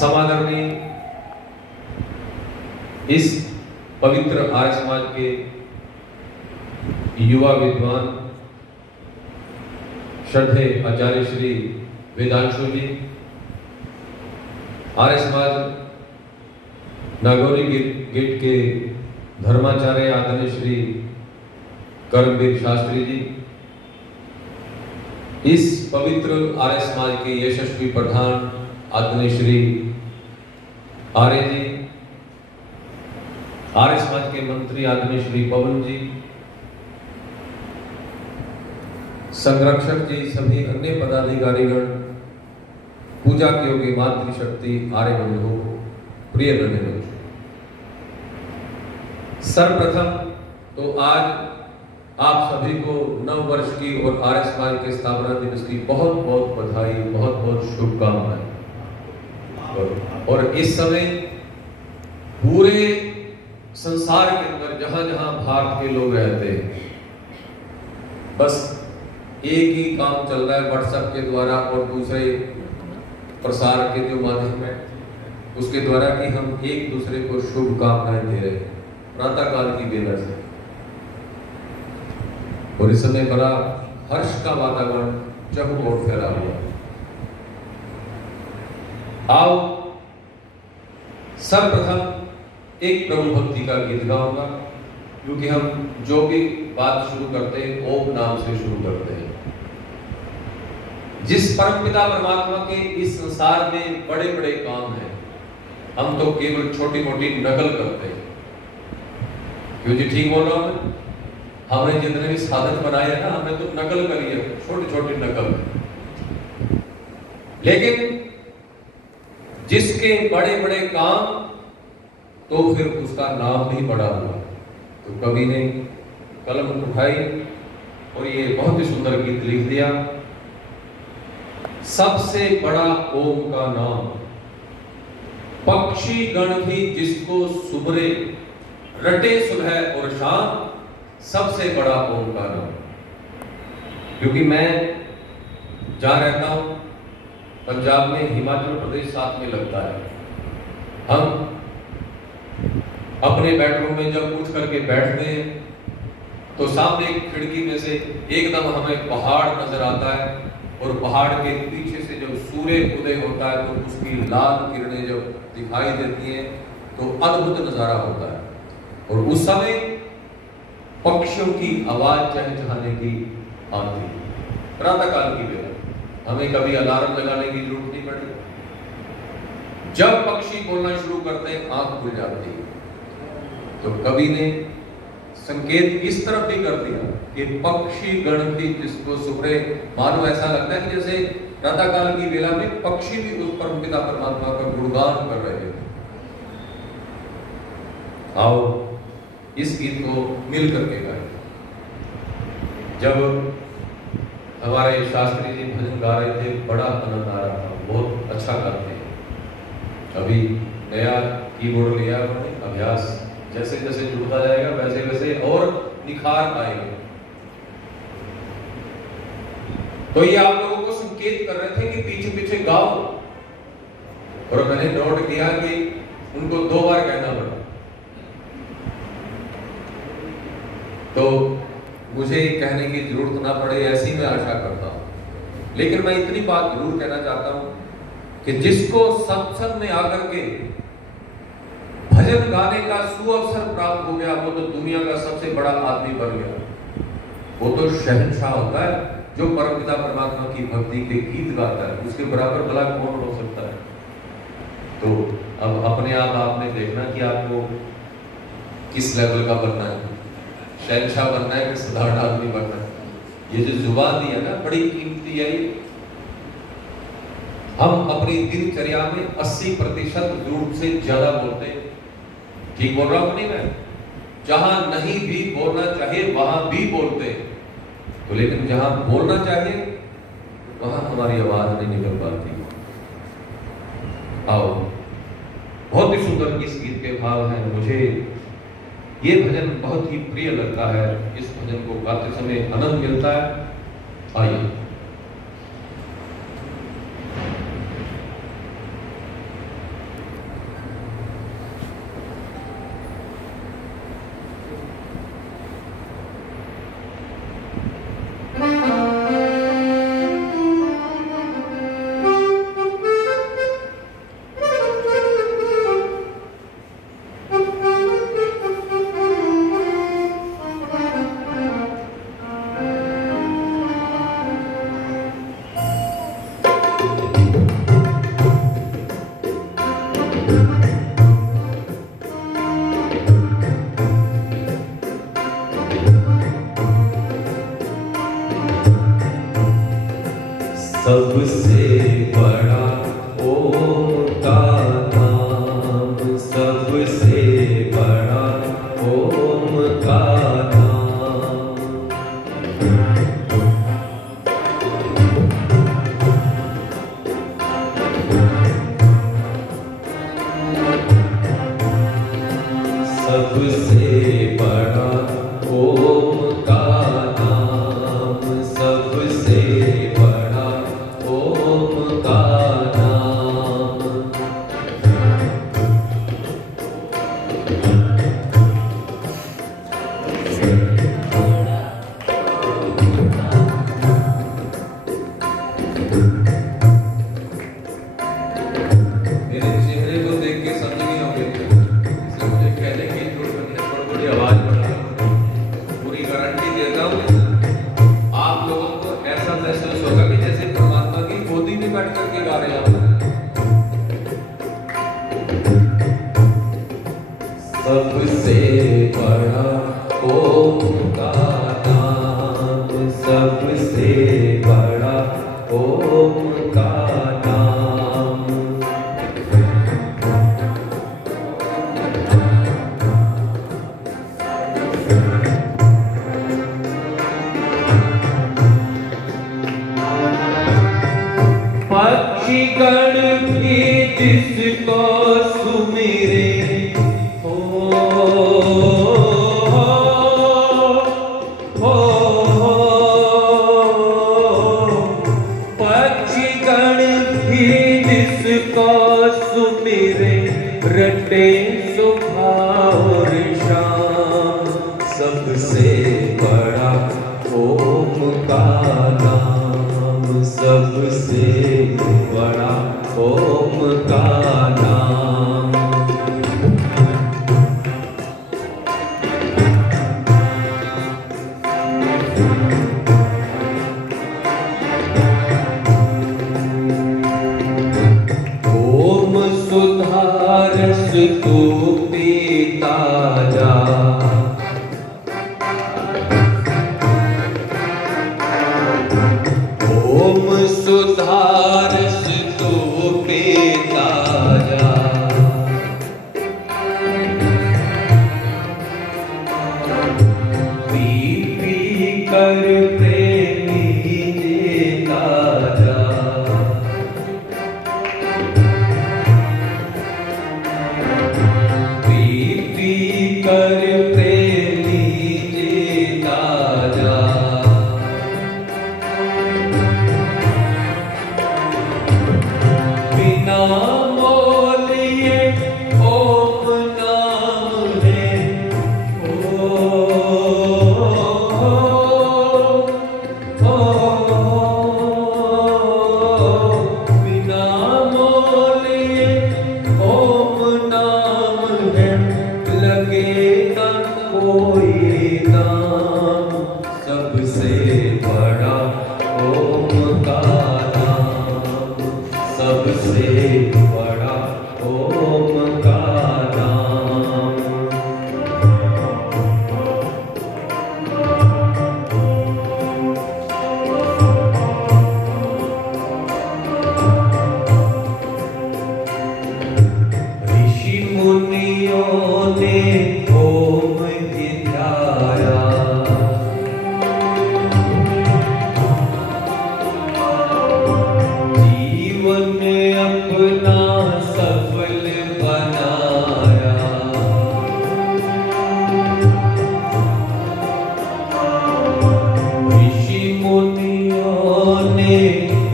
समादरणीय इस पवित्र आर्य समाज के युवा विद्वान श्रद्धेय आचार्य श्री वेदांशु जी, आर्य समाज नागौरी गेट के धर्माचार्य आदरणीय श्री कर्मवीर शास्त्री जी, इस पवित्र आर्य समाज के यशस्वी प्रधान आदरणीय श्री आर्य जी, आर्य समाज के मंत्री आदरणीय श्री पवन जी, संरक्षक जी, सभी अन्य पदाधिकारीगण, पूजा के योग्य मातृशक्ति आर्य बंधु, प्रिय बंधु, सर्वप्रथम तो आज आप सभी को नव वर्ष की और आर्य समाज के स्थापना दिवस की बहुत बहुत बधाई, बहुत बहुत शुभकामनाएं। और इस समय पूरे संसार के अंदर जहां जहां भारत के लोग रहते हैं, बस एक ही काम चल रहा है व्हाट्सएप के द्वारा और दूसरे प्रसार के जो माध्यम है उसके द्वारा कि हम एक दूसरे को शुभकामनाएं दे रहे हैं प्रातः काल की बेला से। और इस समय बड़ा हर्ष का वातावरण चहुओर फैला हुआ। आओ सर्वप्रथम एक प्रभु भक्ति का गीत गाऊंगा, क्योंकि हम जो भी बात शुरू करते हैं ओम नाम से शुरू करते हैं। जिस परमपिता परमात्मा के इस संसार में बड़े बड़े काम हैं, हम तो केवल छोटी मोटी नकल करते हैं। क्यों जी, ठीक बोल रहा हूं? हमने जितने भी साधन बनाए हैं ना, हमने तो नकल करी है, छोटी छोटी नकल। लेकिन जिसके बड़े बड़े काम, तो फिर उसका नाम भी बड़ा हुआ। तो कवि ने कलम उठाई और ये बहुत ही सुंदर गीत लिख दिया। सबसे बड़ा ओम का नाम, पक्षी गण भी जिसको सुबरे, रटे सुबह और शाम, सबसे बड़ा ओम का नाम। क्योंकि मैं जहाँ रहता हूँ पंजाब में हिमाचल प्रदेश साथ में लगता है। हम अपने बेडरूम में जब उठ करके बैठते हैं तो सामने एक खिड़की में से एकदम हमें पहाड़ नजर आता है और पहाड़ के पीछे से जब सूर्य उदय होता है तो उसकी लाल किरणें जब दिखाई देती हैं तो अद्भुत नजारा होता है। और उस समय पक्षियों की आवाज चहचहाने की आती है। प्रातः काल की बेला, हमें कभी अलार्म लगाने की जरूरत नहीं पड़ती। जब पक्षी बोलना शुरू करते हैं आंख खुल जाती है। तो कवि ने संकेत इस तरफ भी कर दिया कि पक्षी गण भी जिसको सुबह, मानो ऐसा लगता है कि जैसे प्रातः काल की वेला में पक्षी भी उस परमपिता परमात्मा का गुणगान कर रहे थे। आओ इस गीत को मिल करके गाएं। जब हमारे शास्त्री जी भजन गा रहे थे बड़ा आनंद आ रहा था, बहुत अच्छा गाते हैं। अभी नया कीबोर्ड लिया उन्होंने, अभ्यास जैसे जैसे जुड़ता जाएगा वैसे वैसे और निखार आएगा। तो ये आप लोगों को संकेत कर रहे थे कि पीछे पीछे गाओ, और मैंने नोट किया कि उनको 2 बार कहना पड़ा। तो मुझे कहने की जरूरत ना पड़े ऐसी मैं आशा करता हूं। लेकिन मैं इतनी बात जरूर कहना चाहता हूं कि जिसको सत्संग में आकर के भजन गाने का सुअवसर प्राप्त हो गया वो तो दुनिया का सबसे बड़ा आदमी बन गया। वो तो शहंशाह होता है जो परमपिता परमात्मा की भक्ति के गीत गाता है, उसके बराबर भला कौन हो सकता है। तो अब अपने आप आपने देखना कि आपको किस लेवल का बनना है, शहंशाह बनना है कि साधारण आदमी बनना है। ये जो जुबान दी है ना बड़ी कीमती है। हम अपनी दिनचर्या में 80% झूठ से ज्यादा बोलते हैं। ठीक बोल रहा हूं नहीं मैं? जहां नहीं भी बोलना चाहिए वहां भी बोलते हैं, तो लेकिन जहां बोलना चाहिए वहां हमारी आवाज नहीं निकल पाती। आओ, बहुत ही सुंदर इस गीत के भाव हैं। मुझे ये भजन बहुत ही प्रिय लगता है। इस भजन को गाते समय आनंद मिलता है। आइए सबसे बड़ा ओम का नाम, सबसे बड़ा ओम का नाम। सबसे बड़ा ओम का नाम, सबसे बड़ा ओम का नाम। मेरे चेहरे को देख के समझ नहीं होंगे, इसलिए मुझे कहने की जरूरत नहीं है। थोड़ी आवाज बढ़ा, पूरी गारंटी देता हूँ आप लोगों को ऐसा महसूस होगा कि जैसे परमात्मा की गोदी में बैठ करके गा रहे हैं। सबसे बड़ा ओम का नाम, सबसे बड़ा ओम का नाम। पक्षी गण भी जिसको सुमिरे पक्षी सबसे बड़ा ओम का नाम। ओम सुधारस तू पीता जा, ओम सुधारस तू पीता जा। पी पी कर प्रेमी देता जा, पी पी कर प्रेमी देता जा। बिना मोल ये ओम नाम है, बिना मोल ये ओम नाम है, लगे न कोई दाम, सबसे बड़ा ओम का नाम, सबसे बड़ा ओम का नाम। ऋषि मुनियों ने ओम ही ध्याया, जीवन अपना सफल बनाया। ऋषि मुनियों ने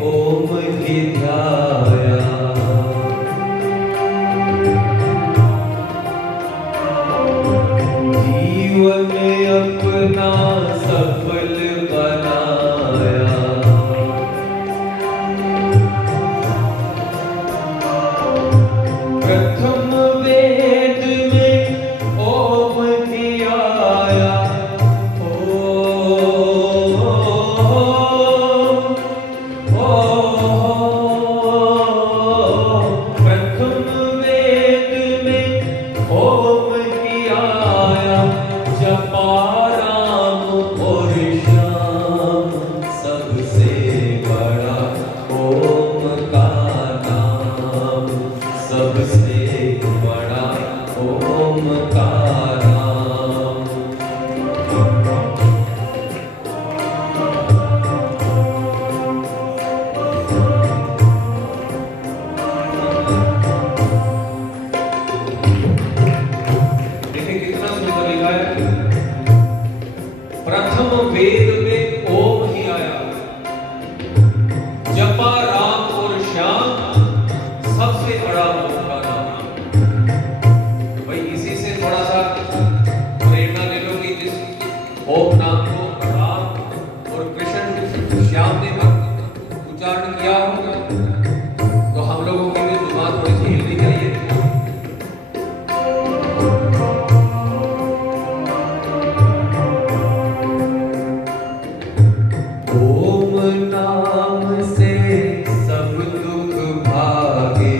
ओम ही ध्याया, जीवन अपना सफल बनाया। प्रथम वेद में ओम ही आया, प्रथम वेद में ओम ही आया, जपा राम और श्याम, सबसे बड़ा ओम का नाम, सबसे बड़ा ओम का नाम। देखिए कितना सुंदर लिखा है, प्रथम वेद में ओम ही आया, जपा राम और श्याम, सबसे बड़ा ओम का नाम। भाई इसी से थोड़ा सा प्रेरणा ले लो कि जिस ओम नाम को राम और कृष्ण श्याम ने उच्चारण किया होगा, तो हम लोगों की भी जुबान थोड़ी सी हिलनी चाहिए। ओम नाम से सब दुख भागे,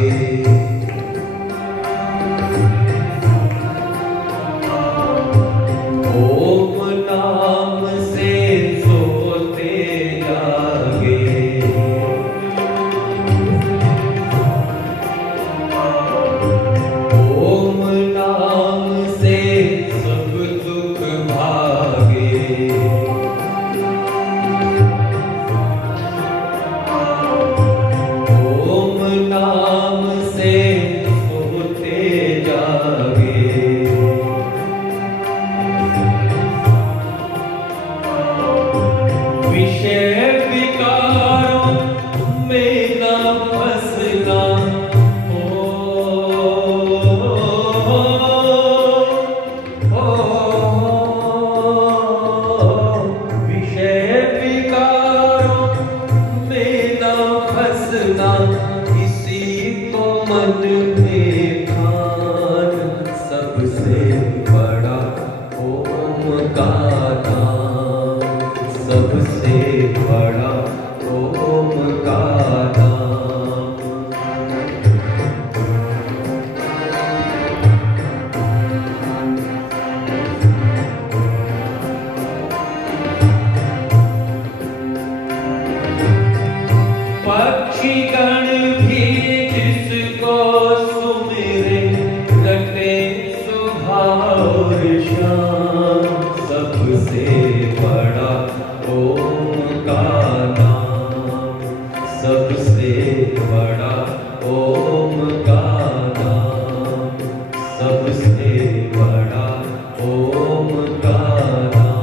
ओम नाम से सोते जागे। ओम नाम से सब दुख भागे, ओम नाम से सोते जागे। विषय विकारों में न फंसना, विषय विकारों में न हंसना इसी को मन में ठान, सबसे बड़ा ओम का नाम, सबसे बड़ा ओम का नाम। पक्षी गण भी जिसको सुमिरे, रटे सुबह और शाम, सबसे बड़ा ओम का नाम, सबसे बड़ा ओम का नाम, सबसे बड़ा ओम का नाम।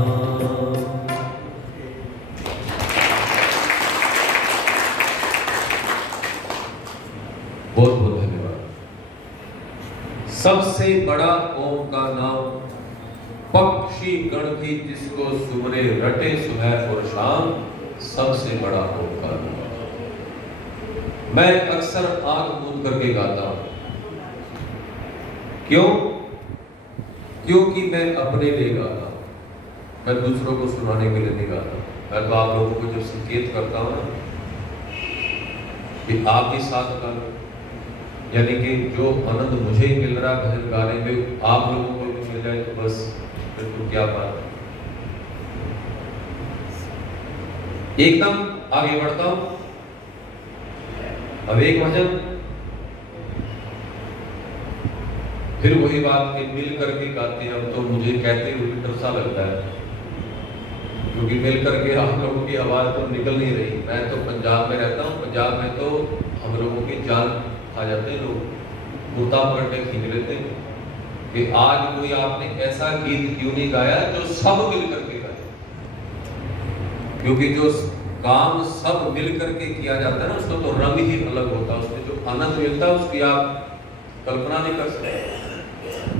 बहुत बहुत धन्यवाद। सबसे बड़ा ओम का नाम, पक्षी गण भी जिसको सुमरे, रटे सुबह और शाम, सबसे बड़ा ओम का नाम। मैं अक्सर आंख मूंद करके गाता हूं। क्यों? क्योंकि मैं अपने लिए गाता हूं, मैं दूसरों को सुनाने के लिए नहीं गाता। मैं तो आप लोगों को जब संकेत करता हूं ना कि आप भी साथ गा लो, यानी कि जो आनंद मुझे मिल रहा भजन गाने में आप लोगों को भी मिल जाए तो बस फिर तो क्या बात है। एकदम आगे बढ़ता हूं। अब एक भजन, फिर वही बात कि मिल करके गाते हैं। अब तो मुझे कहते हुए डर सा लगता है, क्योंकि मिल करके आप लोगों की आवाज तो निकल नहीं रही। मैं तो पंजाब में रहता हूँ, पंजाब में तो हम लोगों की जान आ जाते हैं, लोग मुद्दा पकड़ के खींच लेते हैं कि आज कोई आपने ऐसा गीत क्यों नहीं गाया जो सब मिल करके गाया। क्योंकि जो काम सब मिल करके किया जाता है ना, उसका तो रंग ही अलग होता है, उसमें जो आनंद मिलता है उसकी आप कल्पना नहीं कर सकते।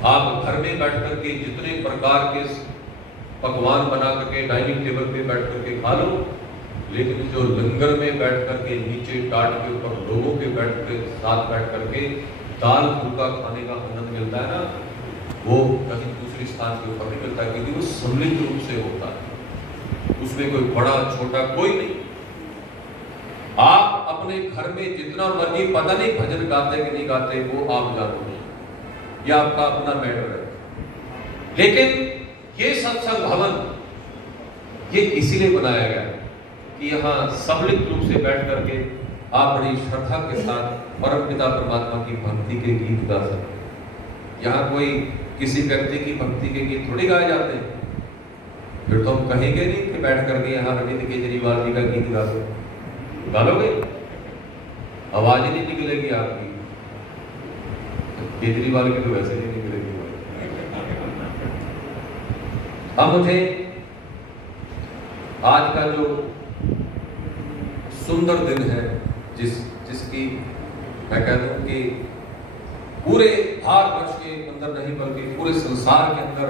आप घर में बैठ करके जितने प्रकार के पकवान बना करके डाइनिंग टेबल पे बैठ करके खा लो, लेकिन जो लंगर में बैठ करके नीचे टाट के ऊपर लोगों के बैठ के साथ बैठ करके दाल फुल्का खाने का आनंद मिलता है ना, वो कहीं दूसरी स्थान के ऊपर नहीं मिलता, क्योंकि वो सम्मिलित रूप से होता है, उसमें कोई बड़ा छोटा कोई नहीं। आप अपने घर में जितना मर्जी, पता नहीं भजन गाते कि नहीं गाते, वो आप जानोगे, ये आपका अपना मैटर है। लेकिन ये सत्संग भवन ये इसीलिए बनाया गया है कि यहाँ सम्मिलित रूप से बैठ करके आप बड़ी श्रद्धा के साथ परम पिता परमात्मा की भक्ति के गीत गा सकते हैं। यहाँ कोई किसी व्यक्ति की भक्ति के गीत थोड़ी गाए जाते हैं। फिर तो हम कहेंगे नहीं कि बैठ करके यहाँ अरविंद केजरीवाल जी का गीत गा दो, गा लोगे? आवाज ही नहीं निकलेगी आपकी। केजरीवाल की तो वैसे नहीं निकलेगी। अब मुझे आज का जो सुंदर दिन है, जिसकी मैं कहता हूं कि पूरे भारतवर्ष के अंदर नहीं बल्कि पूरे संसार के अंदर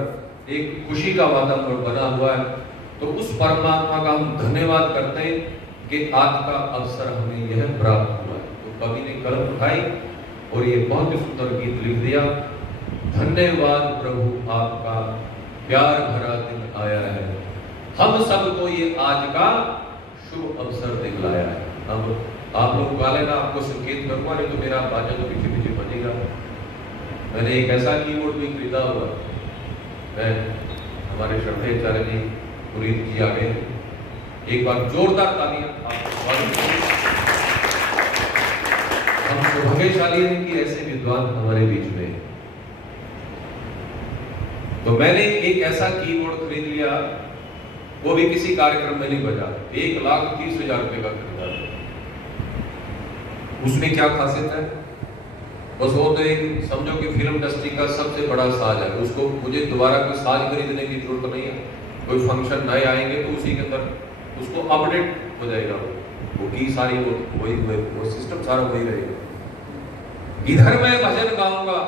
एक खुशी का वातावरण बना हुआ है, तो उस परमात्मा का हम धन्यवाद करते हैं कि आज का अवसर हमें यह प्राप्त हुआ है। तो कवि ने कलम उठाई और ये बहुत ही सुंदर गीत लिख दिया। धन्यवाद प्रभु आपका प्यार भरा दिन आया है, हम सबको ये आज का शुभ अवसर दिखलाया है। अब आप लोग गा लेना, आपको संकेत करूंगा, नहीं तो मेरा बाजा तो पीछे पीछे बजेगा। मैंने एक ऐसा कीबोर्ड भी खरीदा हुआ, मैं हमारे श्रद्धेय जी पुरीत जी आगे एक बार जोरदार तालियां हम सौभाग्यशाली हैं कि ऐसे विद्वान हमारे बीच में। तो मैंने एक ऐसा कीबोर्ड खरीद लिया, वो भी किसी कार्यक्रम में नहीं बजा, 1,30,000 रुपए का खरीदा। उसमें क्या खासियत है? बस वो तो एक समझो कि फिल्म इंडस्ट्री का सबसे बड़ा साज है। उसको मुझे दोबारा कोई साज खरीदने की जरूरत नहीं है। कोई फंक्शन नए आएंगे तो उसी के अंदर उसको अपडेट हो जाएगा, वो की सारी वो सिस्टम सारा वही रहेगा। इधर मैं भजन गाऊंगा,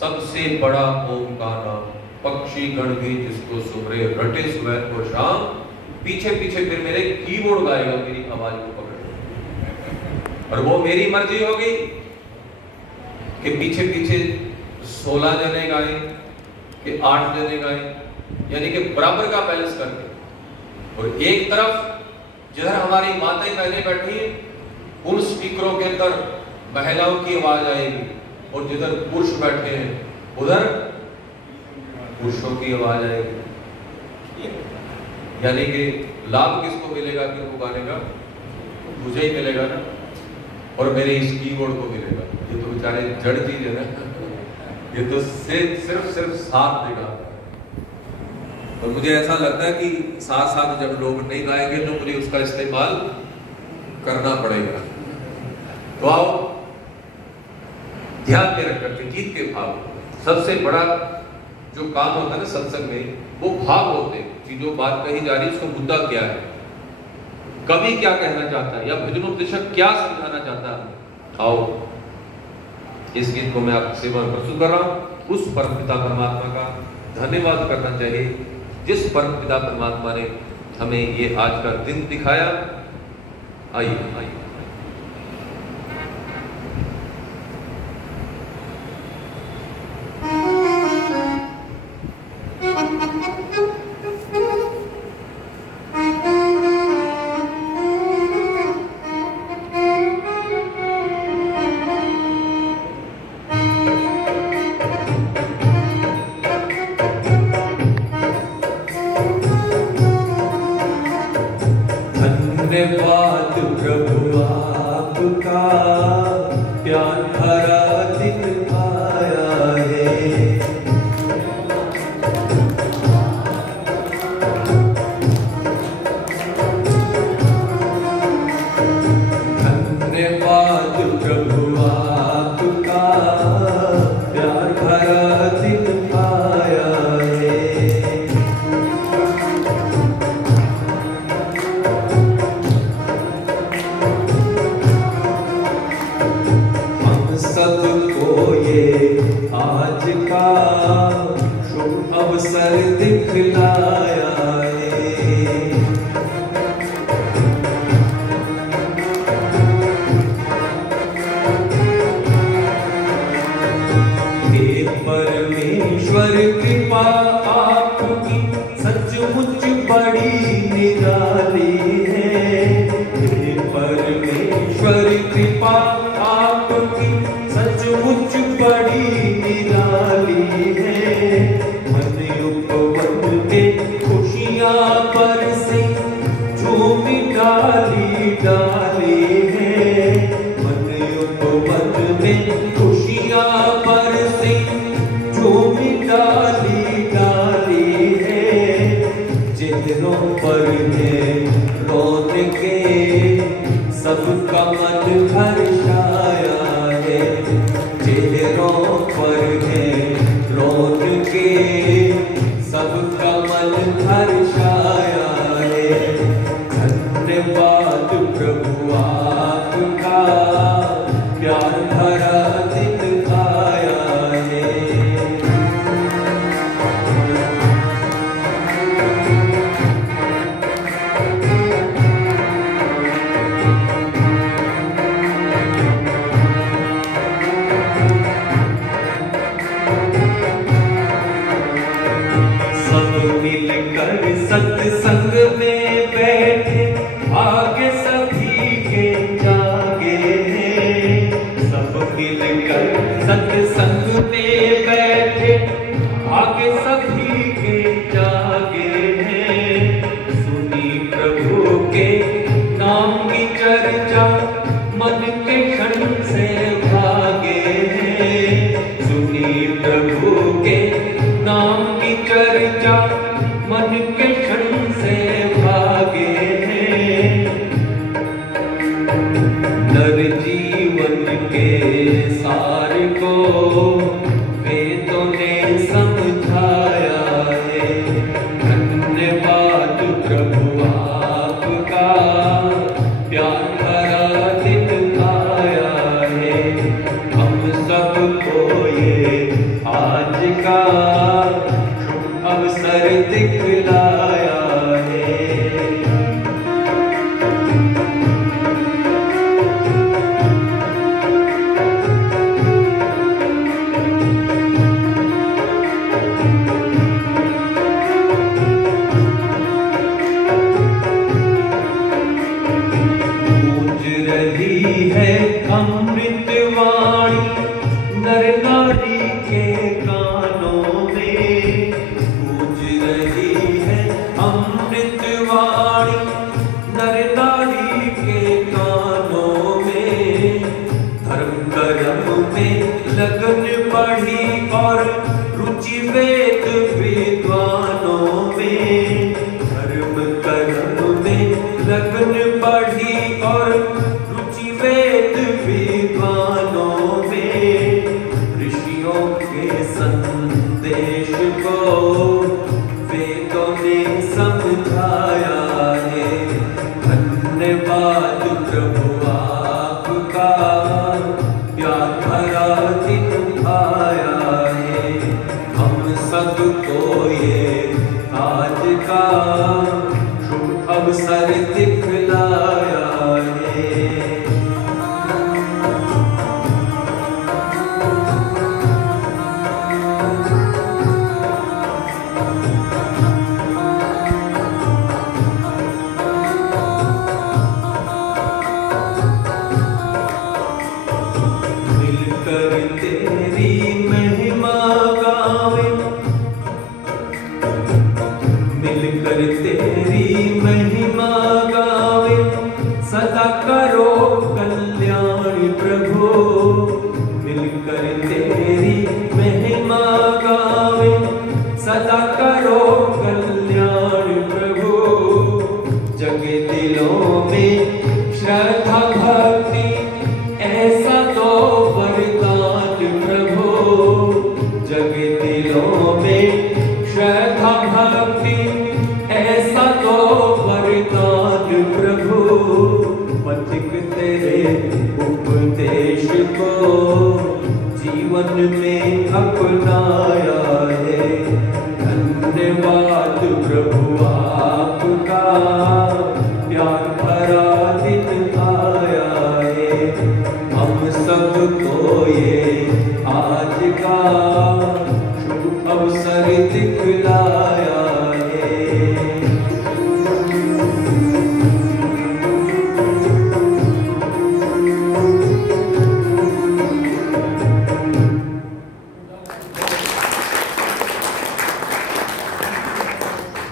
सबसे बड़ा ओम का नाम, पक्षी गण भी जिसको सुमरे, रटे सुबह और शाम। पीछे पीछे फिर मेरे कीबोर्ड गाएगा मेरी आवाज को पकड़। और वो मेरी मर्जी होगी कि पीछे पीछे 16 जने गाएं कि 8 जने गाएं, यानी कि बराबर का बैलेंस करके। और एक तरफ जिधर हमारी माताएं बहनें बैठी हैं उन स्पीकरों के अंदर महिलाओं की आवाज आएगी, और जिधर पुरुष बैठे हैं उधर पुरुषों की आवाज आएगी। यानी कि लाभ किसको मिलेगा कि वो गाने का? मुझे ही मिलेगा ना, और मेरे इस कीबोर्ड को मिलेगा। ये तो बेचारे जड़ चीज है ना, ये तो सिर्फ साथ देगा। और मुझे ऐसा लगता है कि साथ साथ जब लोग नहीं गाएंगे तो मुझे उसका इस्तेमाल करना पड़ेगा। तो आओ ध्यान में रख करके गीत के भाव, सबसे बड़ा जो काम होता है ना सत्संग में, वो भाव होते हैं कि जो बात कही जा रही है उसका मुद्दा क्या है, कवि क्या कहना चाहता है, या भजनोपदेशक क्या समझाना चाहता है। आओ इस गीत को मैं आपके सेवा में प्रस्तुत कर रहा हूं। उस परम पिता परमात्मा का धन्यवाद करना चाहिए जिस परम पिता परमात्मा ने हमें ये आज का दिन दिखाया। आइए आइए धन्यवाद प्रभु आपका, प्यार भरा दिन आया है। धन्यवाद प्रभु आपका, प्यार भरा दिन आया है। सबको ये आज का शुभ अवसर दिखलाया है। हे परमेश्वर कृपा आपकी सचमुच बड़ी निराली है। हे परमेश्वर कृपा आपकी सचमुच बड़ी निराली है। मन उपवन में खुशियां बरसी झूमी डाली डाली है। मन उपवन में खुशियां बरसी झूमी डाली डाली है। चेहरों पर है रौनके सबका मन हर्षाया है। चेहरों पर है रौनके सबका मन हर्षाया है। धन्यवाद प्रभु आपका, प्यार भरा दिन आया है। मिलकर सत्संग में बैठे आगे सभी के जागे हैं। सब मिलकर सत्संग में बैठे आगे सभी के जागे हैं। सुनी प्रभु के नाम की चर्चा मन के क्षण से भागे हैं। सुनी प्रभु के नाम की चर्चा मन के क्षण से भागे हैं। नर जीवन के सार को वेदों ने समझाया है। धन्यवाद प्रभु आपका, प्यार भरा दिन आया है। हम सबको ये आज का अवसर दिखलाया है। रही है अमृत वाणी नर नारी के कानों में, गूंज रही है अमृत वाणी नर नारी के कानों में। धर्म कर्म में लगन बढ़ी और रुचि वेद विद्वानों में, धर्म कर्म में लगन बढ़ी और रुचि वेद विद्वानों में। ऋषियों के संदेश को वेदों ने समझाया है। धन्यवाद प्रभु आपका, प्यार भरा दिन आया है। हम सबको ये आज का शुभ अवसर दिखलाया है। मिलकर तेरी महिमा गावे, मिलकर तेरी महिमा गावे, सदा करो कल्याण प्रभु। मिलकर तेरी महिमा गावे, सदा करो कल्याण प्रभु। जगे दिलों में श्रद्धा भक्ति ऐसा तो वरदान प्रभु। जगे दिलों में श्रद्धा भक्ति ऐसा तो वरदान प्रभु। पथिक तेरे उपदेश को जीवन में अपनाया है। धन्यवाद प्रभु आपका, प्यार भरा दिन आया है। हम सबको ये आज का शुभ अवसर दिखलाया है।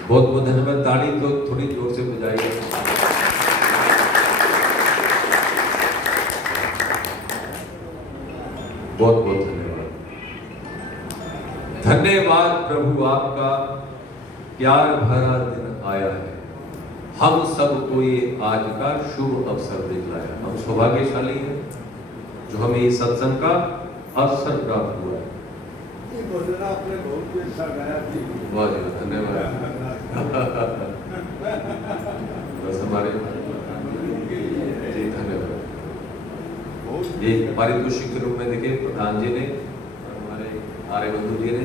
बहुत बहुत धन्यवाद। ताली तो थोड़ी जोर से बजाइए। बहुत बहुत धन्यवाद। धन्यवाद प्रभु आपका, प्यार भरा दिन आया है। हम सबको ये आज का शुभ अवसर दिखलाया। हम सौभाग्यशाली हैं जो हमें ये सत्संग का अवसर प्राप्त हुआ है। आपने बहुत अच्छा गाया थी। बहुत धन्यवाद। बस हमारे जी धन्यवाद। ये पारितोषिक के रूप में देखिए प्रधान जी ने और हमारे आर्य बंधु जी ने,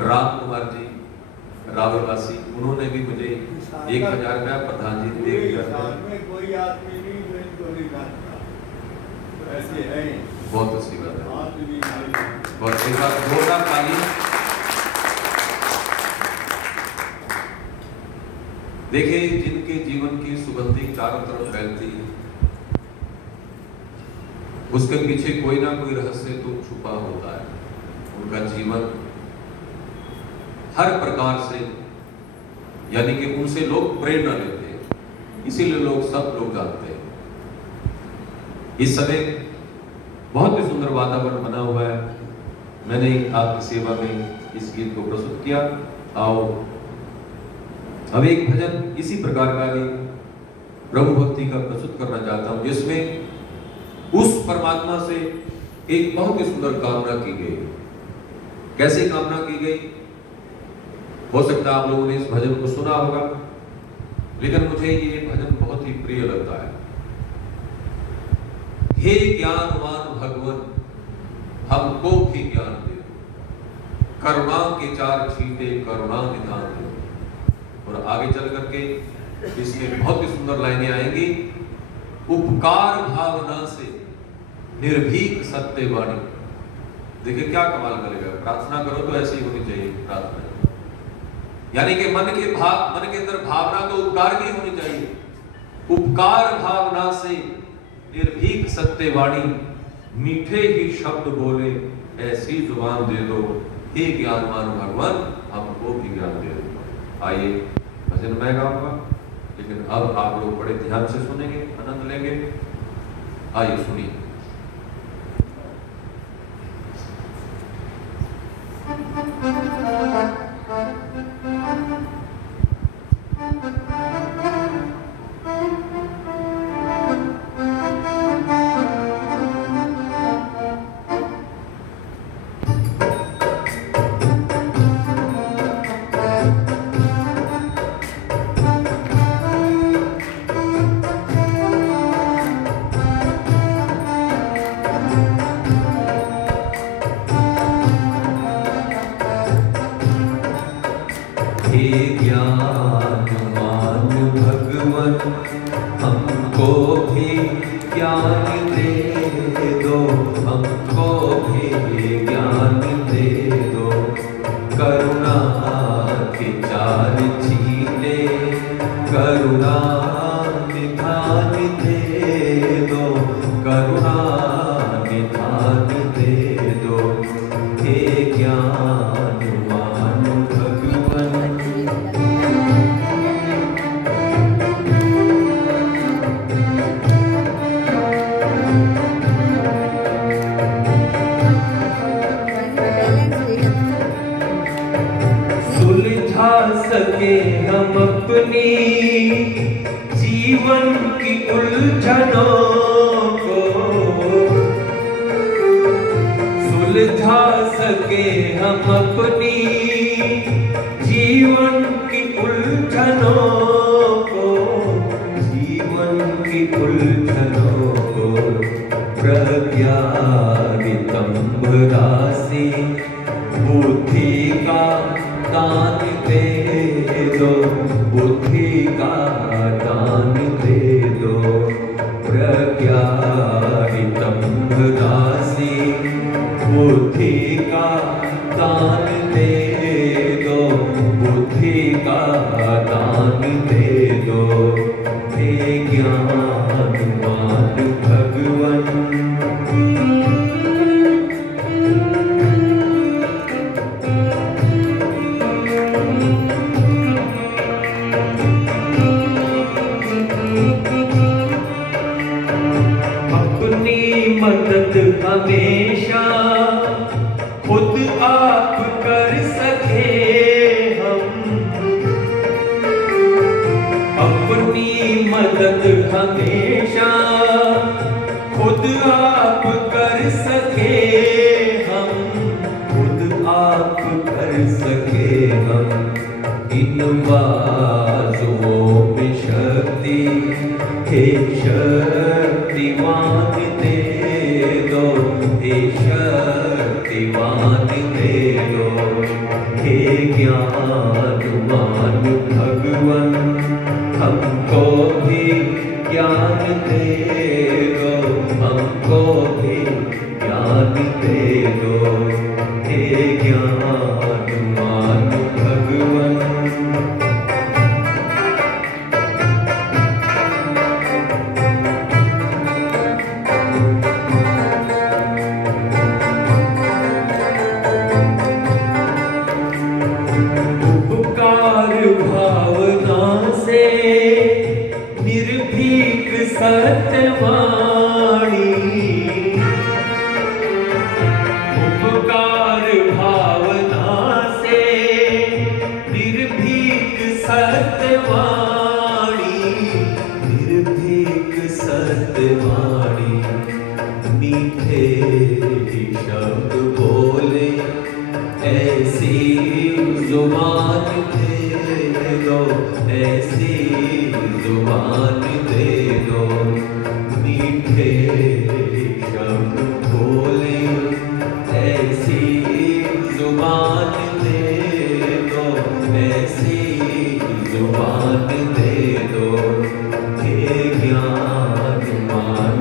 राम कुमार जी रावलवासी, उन्होंने भी मुझे 1000 रुपया प्रधान जी ने दे दिया। कोई आदमी नहीं जो इनको नहीं जानता, तो ऐसे है। बहुत अच्छी बात है। बहुत सही बात। जोरदार ताली। देखिए जिनके जीवन की सुगंधी चारों तरफ फैलती है, उसके पीछे कोई ना कोई रहस्य तो छुपा होता है। उनका जीवन हर प्रकार से, यानी कि उनसे लोग प्रेरणा लेते हैं, इसीलिए लोग सब लोग जानते हैं। इस समय बहुत ही सुंदर वातावरण बना हुआ है। मैंने आपकी सेवा में इस गीत को प्रस्तुत किया। आओ अब एक भजन इसी प्रकार का ही प्रभु भक्ति का प्रस्तुत करना चाहता हूं, जिसमें उस परमात्मा से एक बहुत ही सुंदर कामना की गई। कैसी कामना की गई? हो सकता है आप लोगों ने इस भजन को सुना होगा, लेकिन मुझे ये भजन बहुत ही प्रिय लगता है। हे ज्ञानवान भगवान, हमको भी ज्ञान दे, करुणा के 4 छींटे करुणा निधान दे। और आगे चल करके इसमें बहुत ही सुंदर लाइनें आएंगी। उपकार भावना से निर्भीक सत्य वाणी। देखिए क्या कमाल करेगा। प्रार्थना करो तो ऐसी होनी चाहिए प्रार्थना, यानी कि मन के अंदर भावना तो उपकार की होनी चाहिए। उपकार भावना से निर्भीक सत्य वाणी, मीठे ही शब्द बोले ऐसी जुबान दे दो, हे ज्ञानवान भगवान हमको भी ज्ञान दे दो। आइए भजन मैं गाऊंगा, लेकिन अब आप लोग बड़े ध्यान से सुनेंगे, आनंद लेंगे। आइए सुनिए। सके हम अपनी जीवन की उलझनों को, सुलझा सके हम अपनी जीवन की उलझनों को, जीवन की उलझनों को प्रज्ञानितंब राशि बुद्धि का दान दे दो, बुद्धि का दान दे दो, प्रज्ञानितंब राशि बुद्धि का दान दे दो, बुद्धि का दान दे दो, हे ज्ञानवान भगवन। मदद हमेशा खुद आप कर सके हम, अपनी मदद हमेशा खुद आप कर सके हम, खुद आप कर सके हम। इन बाजुओं में शक्ति हे शक्तिमान दे दो, हे शक्तिमान दे दो, हे ज्ञानवान भगवन हमको भी ज्ञान दे दो, हमको भी ज्ञान दे दो, हे ज्ञानवान भगवन। भावना से निर्भीक सत्यवाणी, उपकार भावना से निर्भीक सत्यवाणी, निर्भीक सत्यवाणी, मीठे शब्द बोले ऐसी जुबान दे दो, ऐसी जुबान दे दो, मीठे शब्द बोले ऐसी जुबान दे दो, ऐसी जुबान दे दो, हे ज्ञानवान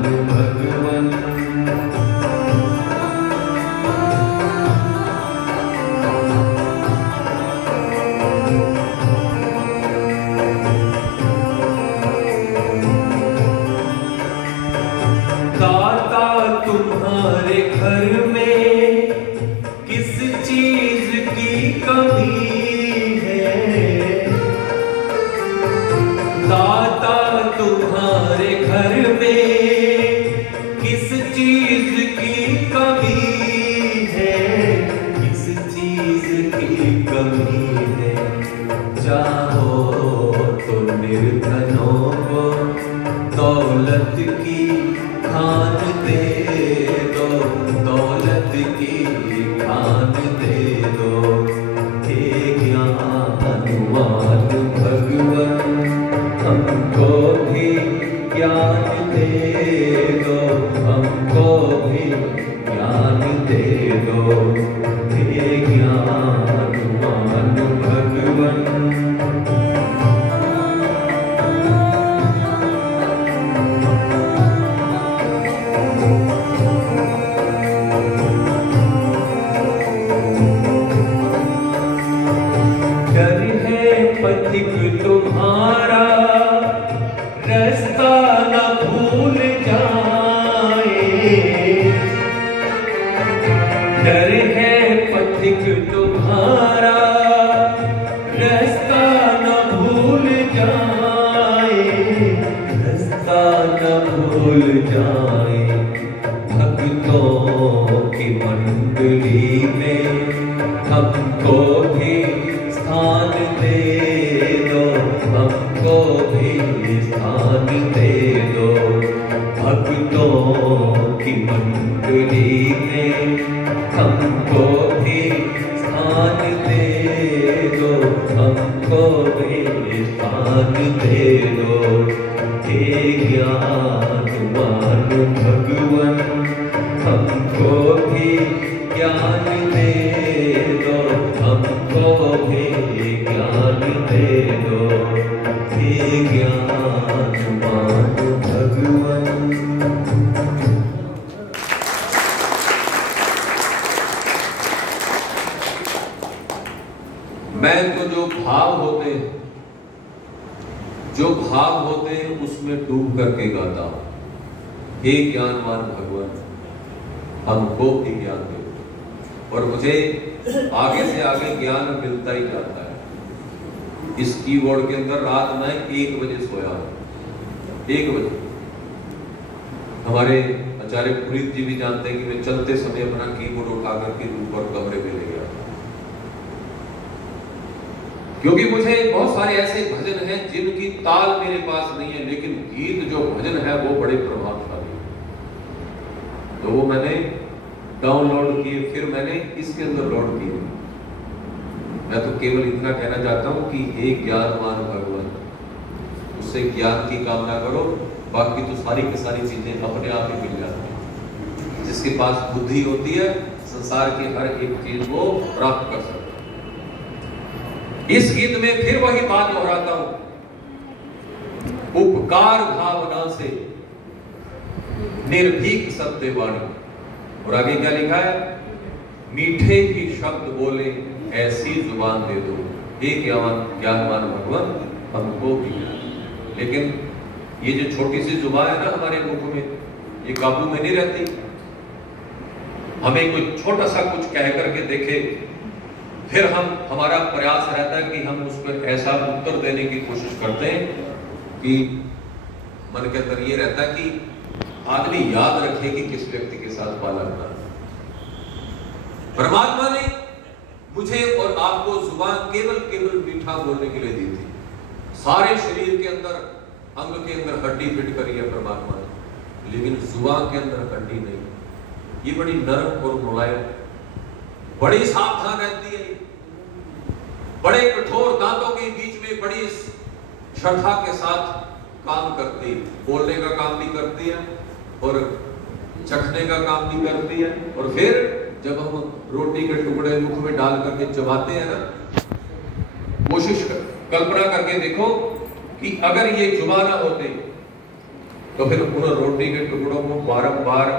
किस चीज की कमी है, किस चीज की कमी है। चाहो तो निर्धनों को दौलत की खान दे दो, दौलत की खान दे दो। हे ज्ञानवान भगवान हमको भी ज्ञान दे दो, हमको भी ज्ञान दे दो। हे ज्ञानवान भगवान पथिक तुम्हारा रास्ता न भूल जाए, डर है पथिक तुम्हारा रास्ता न भूल जाए, रास्ता न भूल जाए। भक्तों की मंडली में हमको भी स्थान दे दो, हमको भी स्थान दे दो। भक्तों की मंडली में हमको भी स्थान दे दो, हमको भी स्थान दे दो। हे ज्ञानवान भगवान हमको भी ज्ञान दे दो, हमको भी ज्ञान दे दो। हे ज्ञानवान भगवान। मैं तो जो भाव होते हैं, जो भाव होते हैं उसमें डूब करके गाता हूं। हे ज्ञानवान भगवान हमको भी ज्ञान दे, और मुझे आगे से आगे ज्ञान मिलता ही जाता है। इस कीबोर्ड के अंदर रात में 1 बजे सोया, 1 बजे। हमारे आचार्य पुरीत जी भी जानते हैं कि मैं चलते समय अपना कीबोर्ड उठा करके ऊपर कमरे में ले गया, क्योंकि मुझे बहुत सारे ऐसे भजन हैं जिनकी ताल मेरे पास नहीं है, लेकिन गीत जो भजन है वो बड़े प्रभावशाली है। तो वो मैंने डाउनलोड किए, फिर मैंने इसके अंदर लोड किए। मैं तो केवल इतना कहना चाहता हूं कि हे ज्ञानवान भगवान, उससे ज्ञान की कामना करो, बाकी तो सारी की सारी चीजें अपने आप ही मिल जाती हैं। जिसके पास बुद्धि होती है संसार की हर एक चीज को प्राप्त कर सकता है। इस गीत में फिर वही बात दोहराता हूं, उपकार भावना से निर्भीक सत्यवाणी। और आगे क्या लिखा है? मीठे ही शब्द बोले ऐसी जुबान दे दो। हे ज्ञानवान भगवान हमको भी। लेकिन ये जो छोटी सी जुबान है ना हमारे मुख में, ये काबू में नहीं रहती। हमें कोई छोटा सा कुछ कह करके देखे, फिर हमारा प्रयास रहता है कि हम उसको ऐसा उत्तर देने की कोशिश करते हैं कि मन के अंदर ये रहता है कि आदमी याद रखे कि किस व्यक्ति के साथ पाला करना। परमात्मा ने मुझे और आपको जुबान केवल मीठा बोलने के लिए दी थी। सारे शरीर के अंदर, अंग के अंदर हड्डी फिट करी है परमात्मा ने, लेकिन जुबान के अंदर हड्डी नहीं। ये बड़ी नरम और मुलायम, बड़ी सावधान रहती है, बड़े कठोर दांतों के बीच में बड़ी श्रद्धा के साथ काम करती है। बोलने का काम भी करती है और चखने का काम भी करती है। और फिर जब हम रोटी के टुकड़े मुख में डाल करके चबाते हैं ना, कोशिश कर कल्पना करके देखो कि अगर ये जुबान ना होते तो फिर उन रोटी के टुकड़ों को बारंबार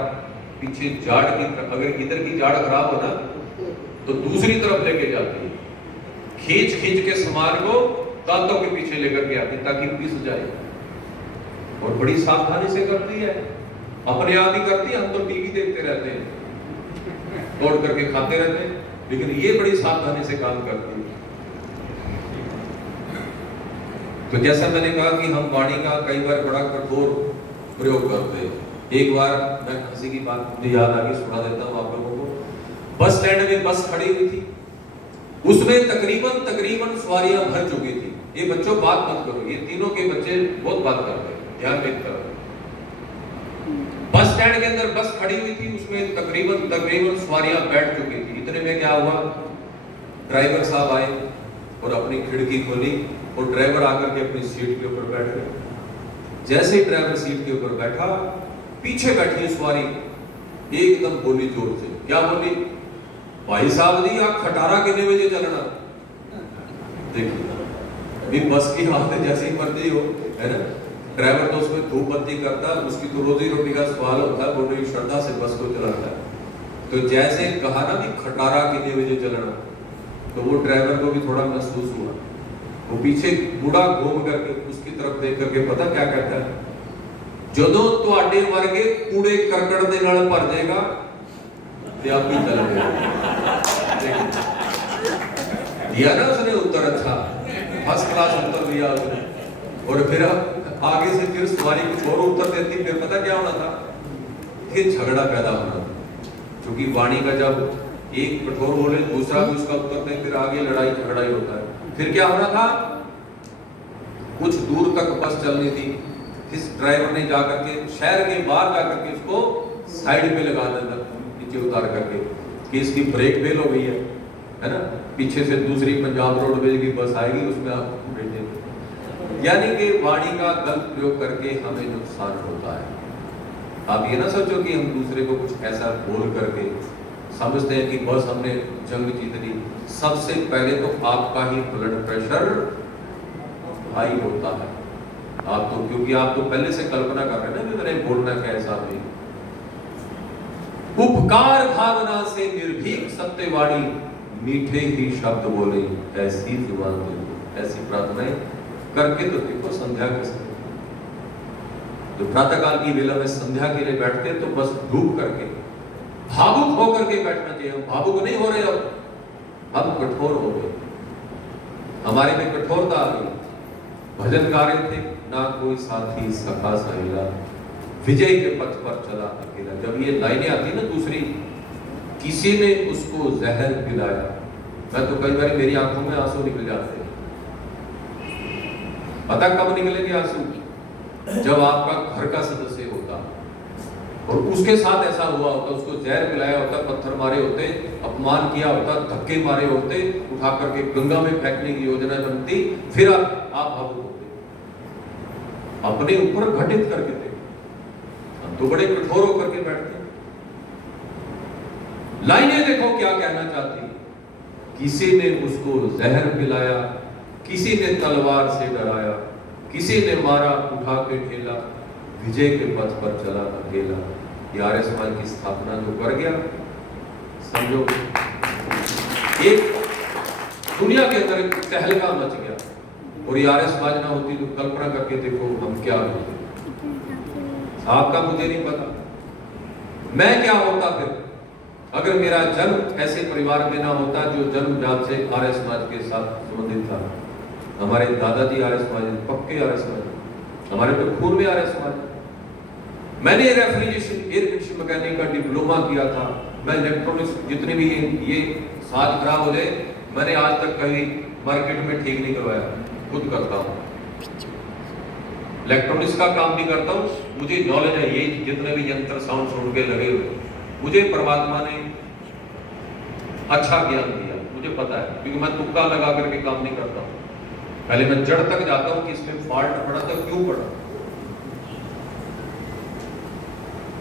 पीछे जाड़ की, अगर इधर की जाड़ खराब हो ना तो दूसरी तरफ लेके जाती है, खींच के सामान को दांतों के पीछे लेकर के आती ताकि पिस जाए। और बड़ी सावधानी से करती है, अपने आप ही करती है। हम तो टीवी देखते रहते हैं, तोड़ करके खाते रहते हैं, लेकिन ये बड़ी सावधानी से काम करती है। तो जैसा मैंने कहा कि हम वाणी का कई बार बड़ा कठोर प्रयोग करते हैं। एक बार मैं हंसी की बात मुझे याद आ गई, सुना देता हूँ आप लोगों को। बस स्टैंड में बस खड़ी हुई थी, उसमें तकरीबन सवारियां भर चुकी थी। ये बच्चों बात मत करो, ये तीनों के बच्चे बहुत बात करते हैं, ध्यान देते करो। बस स्टैंड के अंदर बस खड़ी हुई थी, उसमें तकरीबन सवारियां बैठ चुकी थी। इतने में क्या हुआ, ड्राइवर साहब आए और अपनी खिड़की खोली और ड्राइवर आकर के अपनी सीट के ऊपर बैठ गए। जैसे ही ड्राइवर सीट के ऊपर बैठा, पीछे बैठी सवारी एकदम बोली जोर से, क्या बोली, भाई साहब जी आप खटारा कितने बजे चलना। देखिए अभी बस की हालत जैसी मर्जी हो, है ना, ड्राइवर तो उसमें धूप बत्ती करता, उसकी तो रोजी रोटी का सवाल होता है, बड़ी श्रद्धा से बस को चलाता है। तो जैसे कहा ना कि खटारा कितने बजे चलना, तो वो ड्राइवर को भी थोड़ा महसूस हुआ। वो पीछे मुड़ा घूम करके उसकी तरफ देख करके पता क्या कहता है, जदों तुहाडे वर्गे कूड़े करकट दे नाल भर जाएगा ते आप ही चल गए। दिया ना उसने उत्तर, अच्छा फर्स्ट क्लास उत्तर दिया उसने। और फिर आगे से फिर सवारी कुछ और उत्तर देती, फिर पता क्या होना था, फिर झगड़ा पैदा होना था। क्योंकि वाणी का जब एक कठोर बोले दूसरा भी उसका उत्तर दे, फिर आगे लड़ाई झगड़ा ही होता है। फिर क्या होना था, कुछ दूर तक बस चलनी थी, इस ड्राइवर ने जाकर के शहर के बाहर जाकर के उसको साइड पे लगा देना, नीचे उतार करके कि इसकी ब्रेक फेल हो गई है ना, पीछे से दूसरी पंजाब रोडवेज की बस आएगी, उसमें आप भेज देंगे। यानी कि वाणी का गलत प्रयोग करके हमें नुकसान होता है। आप ये ना सोचो कि हम दूसरे को कुछ ऐसा बोल करके समझते हैं कि बस हमने जंग जीत ली। सबसे पहले तो आपका ही ब्लड प्रेशर हाई होता है। आप तो, क्योंकि आप तो पहले से कल्पना कर रहे हैं ना कि मैंने बोलना कैसा भी। उपकार भावना से निर्भीक सत्यवाणी, मीठे ही शब्द बोले, ऐसी जुबान दो। ऐसी प्रार्थनाएं करके तो देखो संध्या के समय, तो प्रातःकाल की वेला में संध्या के लिए बैठते तो बस डूब करके भावुक होकर के बैठना चाहिए। हम भावुक नहीं हो रहे, अब हम कठोर हो गए, हमारे में कठोरता आ गई। भजन गा रहे थे, ना कोई साथी सखा सहेला, विजय के पथ पर चला अकेला। जब ये लाइनें आती ना दूसरी, किसी ने उसको जहर पिलाया, मैं तो कई बार मेरी आंखों में आंसू निकल जाते हैं। पता कब निकलेंगे आंसू, जब आपका घर का सदस्य होता और उसके साथ ऐसा हुआ होता, उसको जहर पिलाया होता, पत्थर मारे होते, अपमान किया होता, धक्के मारे होते, उठा करके गंगा में फेंकने की योजना बनती, फिर आप भावुक होते। अपने ऊपर घटित करके थे, हम तो बड़े कठोर होकर के बैठते। लाइनें देखो क्या कहना चाहती, किसी ने उसको जहर पिलाया, किसी ने तलवार से डराया, किसी ने मारा उठा के ठेला, विजय के पथ पर चला अकेला। ये आर्य समाज की स्थापना जो कर गया, समझो एक दुनिया के अंदर एक तहलका मच गया। और ये आर्य समाज ना होती तो कल्पना करके देखो हम क्या होते। आपका मुझे नहीं पता मैं क्या होता फिर, अगर मेरा जन्म ऐसे परिवार में ना होता जो जन्मजात से आर्य समाज के साथ संबंधित था। हमारे दादाजी आर्य समाज, पक्के आर्य समाज, हमारे तो खून में आर्य समाज। मैंने रेफ्रिजरेशन एयर कंडीशन मैकेनिक का डिप्लोमा किया था। मैं इलेक्ट्रॉनिक्स जितने भी ये साल खराब हो जाए, मैंने आज तक कहीं मार्केट में ठीक नहीं करवाया, खुद करता हूँ। इलेक्ट्रॉनिक्स का काम भी करता हूँ, मुझे नॉलेज है। ये जितने भी यंत्र साउंड सुन के लगे हुए, मुझे परमात्मा ने अच्छा ज्ञान दिया, मुझे पता है, क्योंकि मैं तुक्का लगा करके काम नहीं करता हूँ। पहले मैं जड़ तक जाता हूँ कि इसमें फॉल्ट पड़ा था, क्यों पड़ा।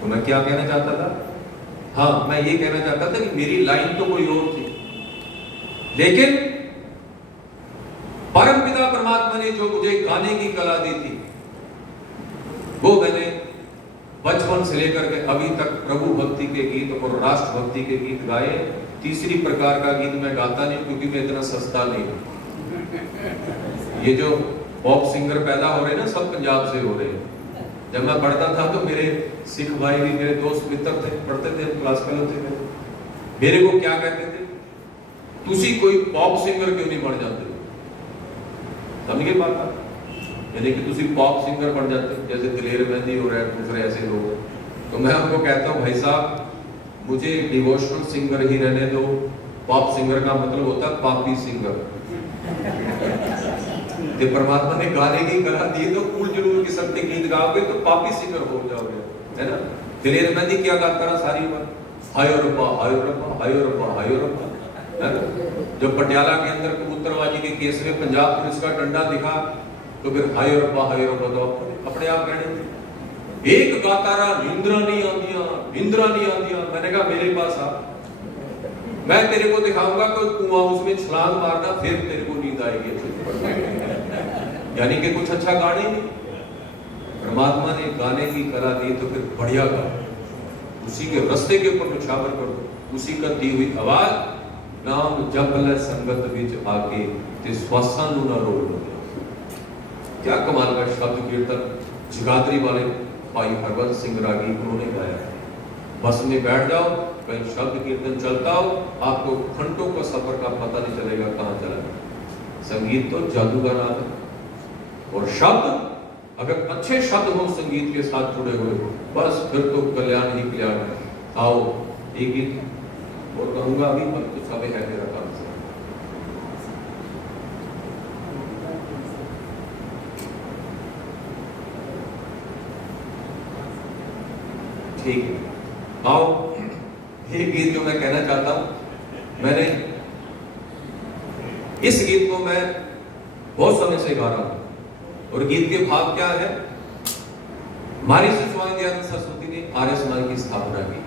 तो मैं क्या कहना चाहता था, हाँ मैं ये कहना चाहता था कि मेरी लाइन तो कोई और थी, लेकिन परमपिता परमात्मा ने जो मुझे गाने की कला दी थी, वो मैंने बचपन से लेकर के अभी तक प्रभु भक्ति के गीत और राष्ट्र भक्ति के गीत गाए। तीसरी प्रकार का गीत मैं गाता नहीं, क्योंकि मैं इतना सस्ता नहीं हूं। ये जो पॉप सिंगर पैदा हो रहे हैं ना, सब पंजाब से हो रहे हैं। जब मैं पढ़ता था तो मेरे सिख भाई भी, मेरे दोस्त मित्र थे, पढ़ते थे, क्लास फेलो थे, मेरे को क्या कहते थे, तुसी कोई पॉप सिंगर क्यों नहीं बन जाते। समझ गए बात। यानी कि तुसी पॉप सिंगर बन जाते हो, जैसे दिलेर मेहंदी हो रहा है, दूसरे ऐसे लोग। तो मैं आपको कहता हूँ भाई साहब मुझे डिवोशनल सिंगर ही रहने दो। पॉप सिंगर का मतलब होता है पापी सिंगर। जब परमात्मा ने गाने की कला दी तो कूल जरूर किस्म के गीत गाओगे तो पापी सिंगर हो जाओगे, है ना। दिलेर मेहंदी क्या गाता रहा सारी उम्र, हाय रब्बा हाय रब्बा हाय रब्बा हाय रब्बा, है ना। जब पटियाला के अंदर कबूतरबाजी के केस में पंजाब पुलिस का डंडा दिखा तो फिर हाय रब्बा तो अपने आप कहने एक गाता रहा, निंद्रा नहीं आंदिया, निंद्रा नहीं आंदिया। मैंने कहा मेरे पास आ, मैं तेरे को दिखाऊंगा कोई कुआं, उसमें छलांग मारना, फिर तेरे को नींद आएगी। यानी कि कुछ अच्छा गाने नहीं, परमात्मा ने गाने की कला दी तो फिर बढ़िया गा, उसी के रास्ते के ऊपर निछावर कर दो, उसी का दी हुई आवाज नाम जप ले संगत विच आके ते श्वासां नूं ना रोक लो। क्या कमाल का शब्द कीर्तन जगाधरी वाले भाई हरबंस सिंह रागी उन्होंने गाया। बस में बैठ जाओ, कहीं शब्द कीर्तन चलता हो, आपको घंटों का सफर का पता नहीं चलेगा कहां चला। संगीत तो जादू का नाम है, और शब्द अगर अच्छे शब्द हो संगीत के साथ जुड़े हुए, बस फिर तो कल्याण ही कल्याण है। आओ एक गीत और कहूंगा अभी, अब तो समय है मेरा काम से। ठीक है, आओ ये गीत जो मैं कहना चाहता हूं, मैंने इस गीत को मैं बहुत समय से गा रहा हूं, और गीत के भाव क्या है। हमारी स्वामी दयानंद सरस्वती ने आर्य समाज की स्थापना की,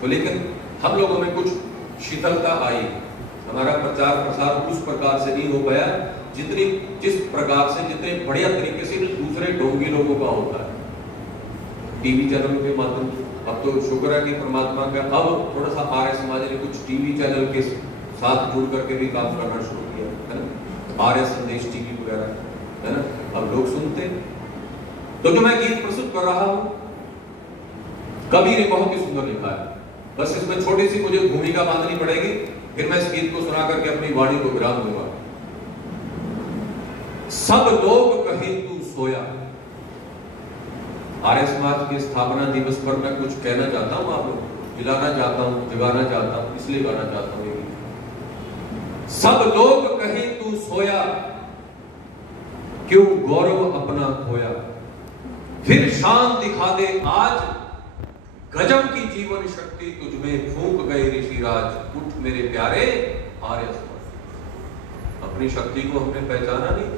तो लेकिन हम लोगों में कुछ शीतलता आई, हमारा प्रचार प्रसार उस प्रकार से नहीं हो पाया जिस प्रकार से, जितने बढ़िया तरीके से दूसरे ढोंगी लोगों का होता है टीवी चैनल के माध्यम से। अब तो शुक्र है कि परमात्मा का अब थोड़ा सा आर्य समाज ने कुछ टीवी चैनल के साथ जुड़ करके भी काम करना शुरू किया, है ना। आर्य संदेश टीवी वगैरह, है ना, अब लोग सुनते। तो जो मैं गीत प्रस्तुत कर रहा हूं, कवि ने बहुत ही सुंदर लिखा है, बस इसमें छोटी सी मुझे भूमिका बांधनी पड़ेगी, फिर मैं इस गीत को सुना करके अपनी वाणी को विराम दूंगा। सब लोग कहे तू सोया। आर्य समाज के स्थापना दिवस पर मैं कुछ कहना चाहता हूं, आप लोग दिलाना चाहता हूं, जगाना चाहता हूं, इसलिए गाना चाहता हूं। सब लोग कहे तू सोया, क्यों गौरव अपना खोया, फिर शान दिखा दे आज, गजब की जीवन शक्ति तुझमें फूंक गए ऋषिराज। उठ मेरे प्यारे आर्य समाज। अपनी शक्ति को हमने पहचाना नहीं।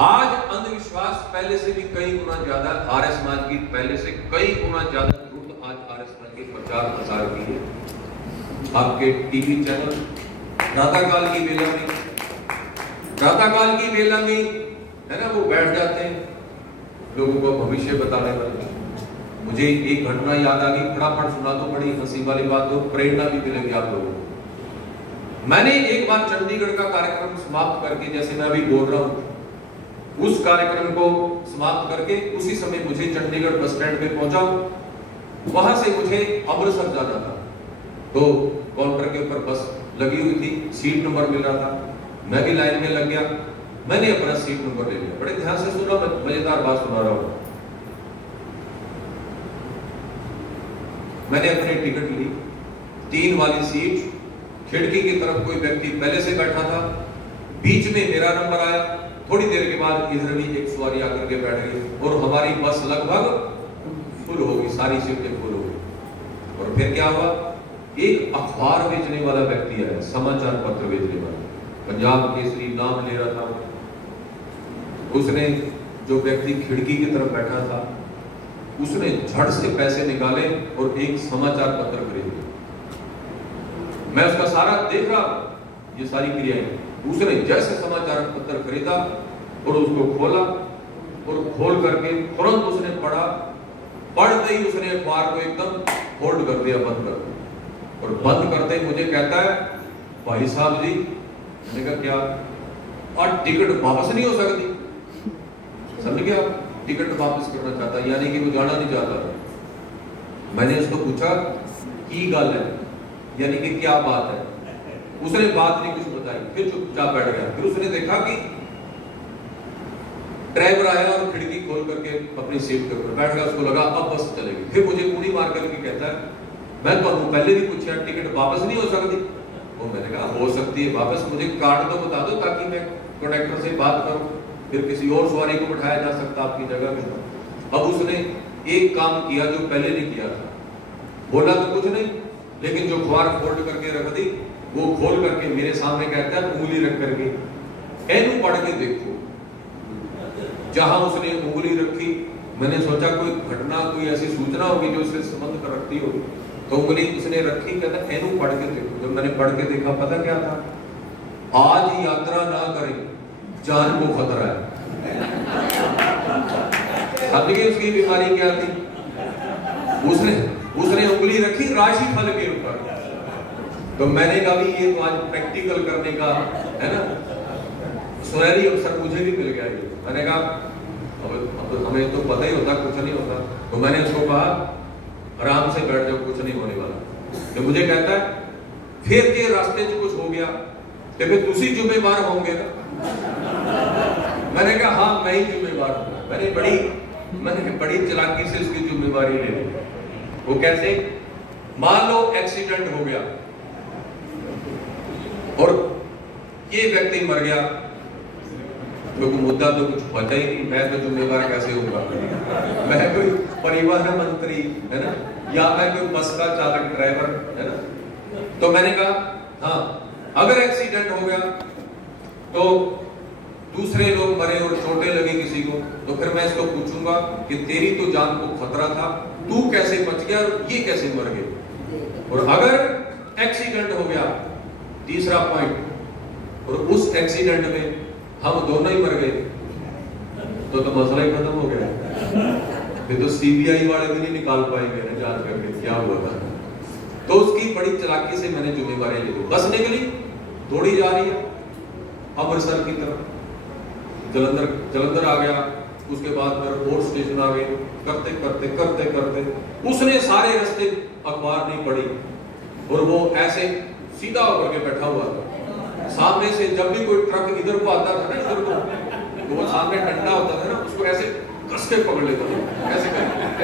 आज अंधविश्वास पहले से भी कई गुना ज्यादा, आर्य समाज की पहले से कई गुना ज्यादा जरूरत आज आर्य समाज के प्रचार प्रसार की है। आपके टीवी चैनल प्रातःकाल की बेला में, प्रातःकाल की बेला में, है ना, वो बैठ जाते हैं लोगों को भविष्य बताने वाले। मुझे एक घटना याद आ गई, फटाफट सुना दो, बड़ी हंसी वाली बात हो, प्रेरणा भी मिलेगी आप लोगों को। मैंने एक बार चंडीगढ़ का कार्यक्रम समाप्त करके, जैसे मैं अभी बोल रहा हूं, उस कार्यक्रम को समाप्त करके उसी समय मुझे चंडीगढ़ बस स्टैंड पे पहुंचा। वहां से मुझे अमृतसर जाना था, तो काउंटर के ऊपर बस लगी हुई थी, सीट नंबर मिल रहा था, मैं भी लाइन में लग गया, मैंने अपना सीट नंबर ले लिया। बड़े ध्यान से सुना, मजेदार बात सुना रहा हूं। मैंने अपनी टिकट ली, 3 वाली सीट, खिड़की की तरफ कोई व्यक्ति पहले से बैठा था, बीच में मेरा नंबर आया। थोड़ी देर के बाद इधर भी एक सवारी आकर के बैठ गई, और हमारी बस लगभग फुल हो गई, सारी सीटें फुल हो गई। और फिर क्या हुआ, एक अखबार बेचने वाला व्यक्ति है, समाचार पत्र बेचने वाला, पंजाब केसरी नाम ले रहा था। उसने, जो व्यक्ति खिड़की की तरफ बैठा था, उसने झट से पैसे निकाले और एक समाचार पत्र खरीद लिया। मैं उसका सारा देख रहा, ये सारी क्रियाएं। उसने जैसे समाचार पत्र खरीदा और उसको खोला, और खोल करके तुरंत उसने पढ़ा, पढ़ते ही उसने अखबार को एकदम होल्ड कर दिया, बंद कर दिया। और बंद करते ही मुझे कहता है, भाई साहब जी, मैंने कहा क्या, और टिकट वापस नहीं हो सकती। समझ गया, टिकट वापस करना चाहता, यानी कि वो जाना नहीं चाहता। मैंने उसको पूछा की गल है, यानी कि क्या बात है। उसने बात नहीं कुछ बताई, फिर चुपचाप बैठ गया। फिर उसने देखा कि ड्राइवर आया और खिड़की खोल करके अपनी सीट के ऊपर बैठ गया, उसको लगा अब बस चलेगी। फिर मुझे कुड़ी मार करके कहता है मैं तो पहले भी पूछा टिकट वापस नहीं हो सकती? वो मैंने कहा हो सकती है वापस, मुझे कार्ड तो बता दो ताकि मैं कंडक्टर से बात करूं, फिर किसी और सवारी को बिठाया जा सकता आपकी जगह में। अब उसने एक काम किया जो पहले नहीं किया था, बोला तो कुछ नहीं, लेकिन जो अखबार फोल्ड करके रख दी वो खोल करके मेरे सामने कहता है उंगली रख करके एनू पढ़ के देखो। जहां उसने उंगली रखी मैंने सोचा कोई घटना कोई ऐसी सूचना होगी जो उससे संबंध कर रखती होगी, तो उंगली उसने रखी, कहता एनू पढ़ के देखो। जब मैंने पढ़ के देखा पता क्या था, आज यात्रा ना करें जान को खतरा है। समझ गए उसकी बीमारी क्या थी? उसने उंगली रखी राशि फल के ऊपर। तो मैंने कहा भी ये तो आज प्रैक्टिकल करने का है ना सुनहरी अवसर मुझे भी मिल गया। ये मैंने कहा अब हमें तो पता ही होता कुछ नहीं होता, तो मैंने उसको कहा आराम से बैठ जाओ कुछ नहीं होने वाला। तो मुझे कहता है फिर के रास्ते से कुछ हो गया तो फिर तुसी जिम्मेवार होंगे ना? मैंने कहा हाँ मैं ही जिम्मेवार हूं। मैंने बड़ी चालाकी से उसकी जिम्मेवारी ले ली। वो कैसे? मान लो एक्सीडेंट हो गया और ये व्यक्ति मर गया, क्योंकि मुद्दा तो कुछ बचा ही नहीं, मैं तो जिम्मेवार कैसे होगा? मैं कोई परिवहन मंत्री है ना, या मैं कोई बस का चालक ड्राइवर है ना? तो मैंने कहा हाँ अगर एक्सीडेंट हो गया तो दूसरे लोग मरे और चोटें लगी किसी को, तो फिर मैं इसको पूछूंगा कि तेरी तो जान को खतरा था, तू कैसे बच गया और ये कैसे मर गए? और अगर एक्सीडेंट हो गया, तीसरा पॉइंट, और उस एक्सीडेंट में हम दोनों ही मर गए तो मसला ही खत्म हो गया। फिर तो सीबीआई वाले भी नहीं निकाल पाएंगे ना जांच करके क्या हुआ था। तो उसकी बड़ी चालाकी से मैंने जिम्मेवारी ली। बस निकली, दौड़ी जा रही है अमृतसर की तरफ, जलंधर आ गया, उसके बाद फिर और स्टेशन आ गए। करते करते करते करते उसने सारे रास्ते अखबार नहीं पढ़ी और वो ऐसे सीधा होकर के बैठा हुआ था। सामने से जब भी कोई ट्रक इधर को आता था ना, इधर को, तो वो सामने डंडा होता था ना, उसको ऐसे कस के पकड़ लेता था,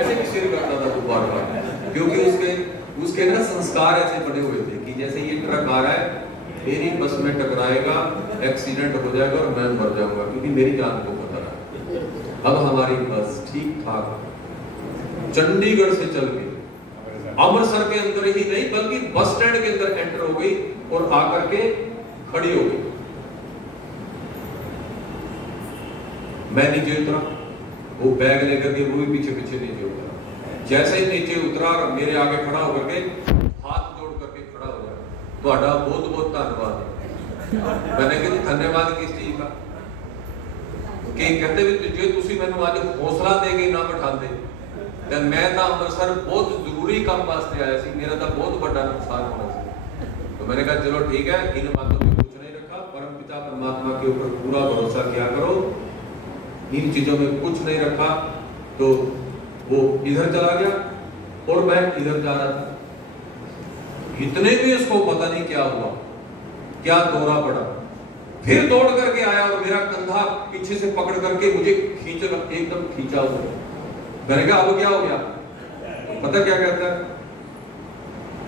ऐसे किसी करता था वो बार बार, क्योंकि उसके ना संस्कार ऐसे बने हुए थे कि जैसे ये ट्रक आ रहा है मेरी बस में टकराएगा, एक्सीडेंट हो जाएगा और मैं मर जाऊंगा, क्योंकि मेरी जान को खतरा है। अब हमारी बस ठीक ठाक चंडीगढ़ से चल के अमृतसर के अंदर ही नहीं बल्कि बस स्टैंड के अंदर एंटर हो गई और आकर के खड़ी हो गई। मैं नीचे उतरा, वो बैग लेकर के वो भी पीछे पीछे नीचे उतरा। जैसे ही नीचे उतरा और मेरे आगे खड़ा होकर के हाथ जोड़ करके खड़ा हो गया, ਤੁਹਾਡਾ बहुत बहुत धन्यवाद। मैंने कहा धन्यवाद किस चीज का? कि कहते भी जे तुसी मैनू आज हौसला दे के ना बिठाते ते मैं तो अमृतसर बहुत जरूरी काम वास्ते आया सी, मेरा तो बहुत बड़ा नुकसान होना सी। तो मैंने कहा चलो ठीक है, इन बातों में कुछ नहीं रखा, परम पिता परमात्मा के ऊपर पूरा भरोसा किया करो, इन चीजों में कुछ नहीं रखा। तो वो इधर चला गया और मैं इधर जा रहा था। इतने भी उसको पता नहीं क्या हुआ, क्या दौरा पड़ा, फिर दौड़ करके आया और मेरा कंधा पीछे से पकड़ करके मुझे एकदम खींचा उसने। मैंने कहा अब क्या हो गया? पता क्या कहता है,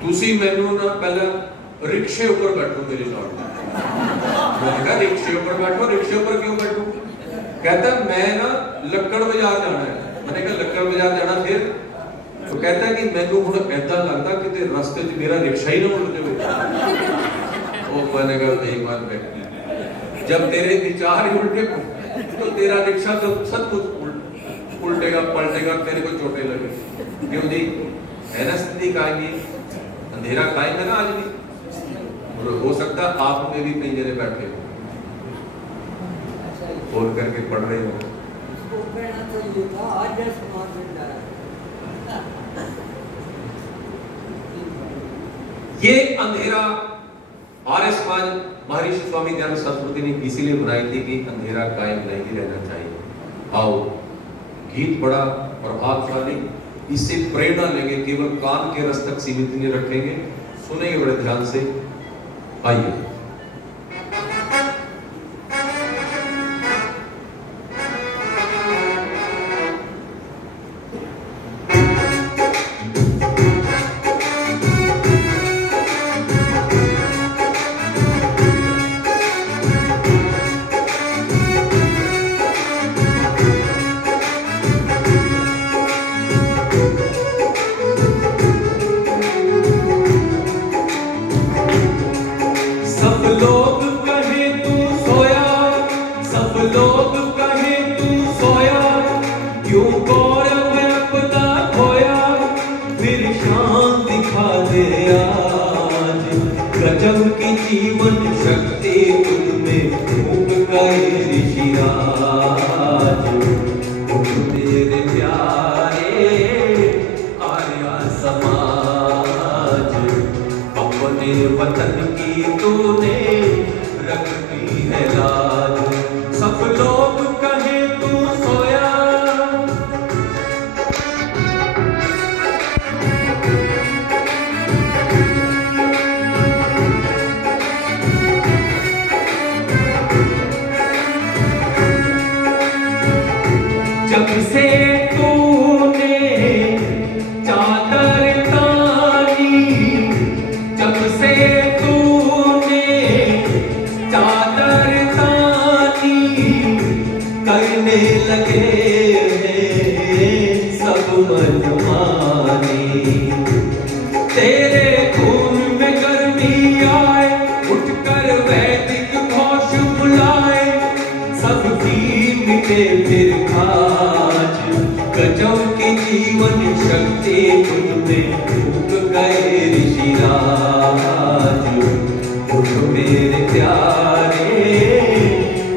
तुसी मैनू ना पहले रिक्शे ऊपर बैठो मेरे साथ। मैंने कहा रिक्शे ऊपर बैठो? रिक्शे ऊपर क्यों बैठो? कहता मैं ना लक्कड़ बाजार जाना है। मैंने कहा लक्कड़ बाजार जाना फिर? तो कहता है कि मैनू हुण ऐसा लगता कि ते रास्ते च मेरा रिक्शा ही ना उल्ट जाए। वो मैंने कहा सही बात है, जब तेरे विचार ही उल्टे तो तेरा रिक्शा तो सब कुछ उल्टेगा पलटेगा, तेरे को चोटें लगे। क्यों जी? है ना स्थिति कायम, अंधेरा कायम है ना आज भी। और हो सकता है आप में भी कई जगह बैठे हो, बोल करके पढ़ रहे हो। ये अंधेरा आर्य समाज महर्षि स्वामी दयानंद सरस्वती ने इसीलिए बनाई थी कि अंधेरा कायम नहीं रहना चाहिए। आओ, गीत बड़ा प्रभावशाली, इससे प्रेरणा लेंगे, केवल कान के रस तक सीमित नहीं रखेंगे, सुनेंगे बड़े ध्यान से। आइए क्यों गौरव अपना खोया, फिर शान दिखा दे आज। गजब की जीवन शक्ति तुझमें फूंक गए ऋषिराज। उठ मेरे प्यारे आर्या समाज, अपने वतन की तूने रखी है लाज। सब लोग कहे तू सोया, जब से तूने चादर तानी, जब से तूने चादर तानी, करने लगे हैं सब मनमानी। तेरे खून में गर्मी आए, उठकर वैदिक घोष बुलाए, सबकी मिटे फिर आज। गजब की जीवन शक्ति तुझमें फूंक गए ऋषिराज। उठ मेरे प्यारे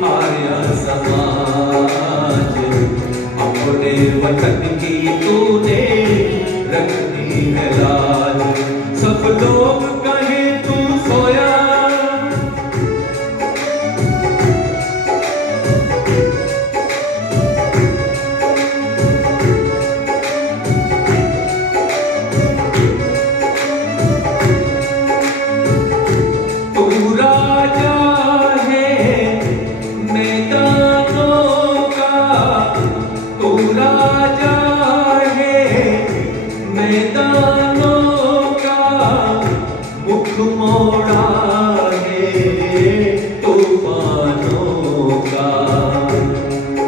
आर्या समाज, अपने वतन की तूने रखनी है लाज। सब लोग कहे तू सोया,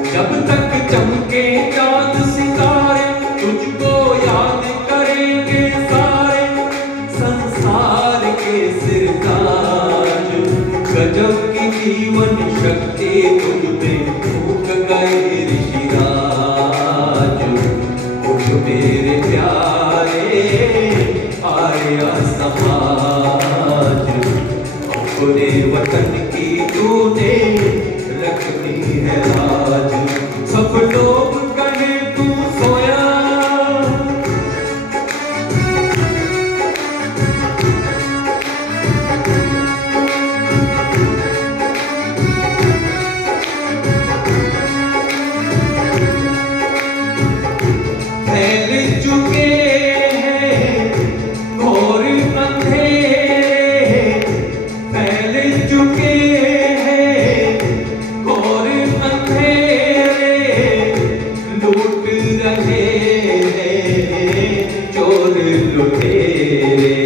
जब तक चमके चांद सितारे, तुझको याद करेंगे सारे संसार के सिरताज। गजब की जीवन शक्ति तुझमें फूंक गए ऋषिराज। उठ मेरे प्यारे आर्या समाज, अपने वतन की तूने रखनी है लाज। सब लोग कहे तू सोया, फैल चुके हैं घोर अंधेरे, फैल चुके हैं घोर अंधेरे, लूट रहे हैं चोर लुटेरे।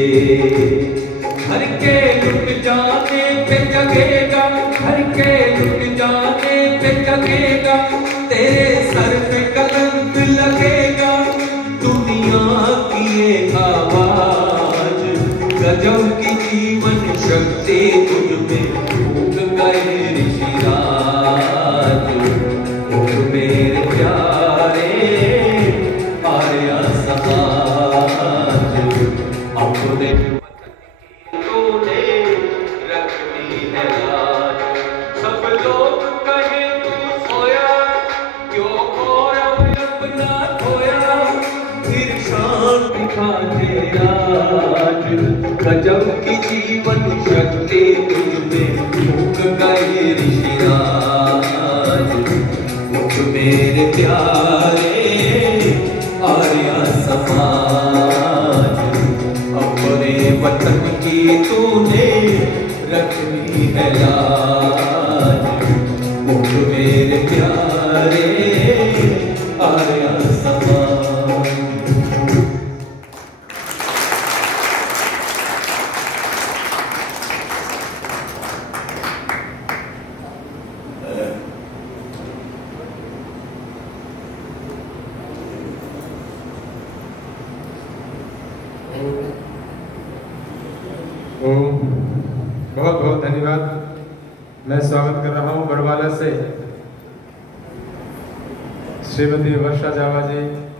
घर के लुट जाने पे जगेगा, घर के लुट जाने पे जगेगा, तेरे सर पे कलंक लगेगा दुनिया की एक आवाज। गजब की जीवन शक्ति तुझमें फूंक गए ऋषिराज। उठ मेरे प्यारे आर्या समाज, अपने वतन की तूने रखनी है लाज। सब लोग कहे तू सोया, क्यों गौरव अपना खोया, फिर शान दिखा दे आज। गजब की जीवन शक्ति तुझमें फूंक गए ऋषिराज। उठ मेरे प्यारे आर्या समाज, अपने वतन की तूने रखनी है लाज। उठ मेरे प्यारे आर्या समाज। बहुत बहुत धन्यवाद। मैं स्वागत कर रहा हूं बड़वाला से श्रीमती वर्षा जावा जी,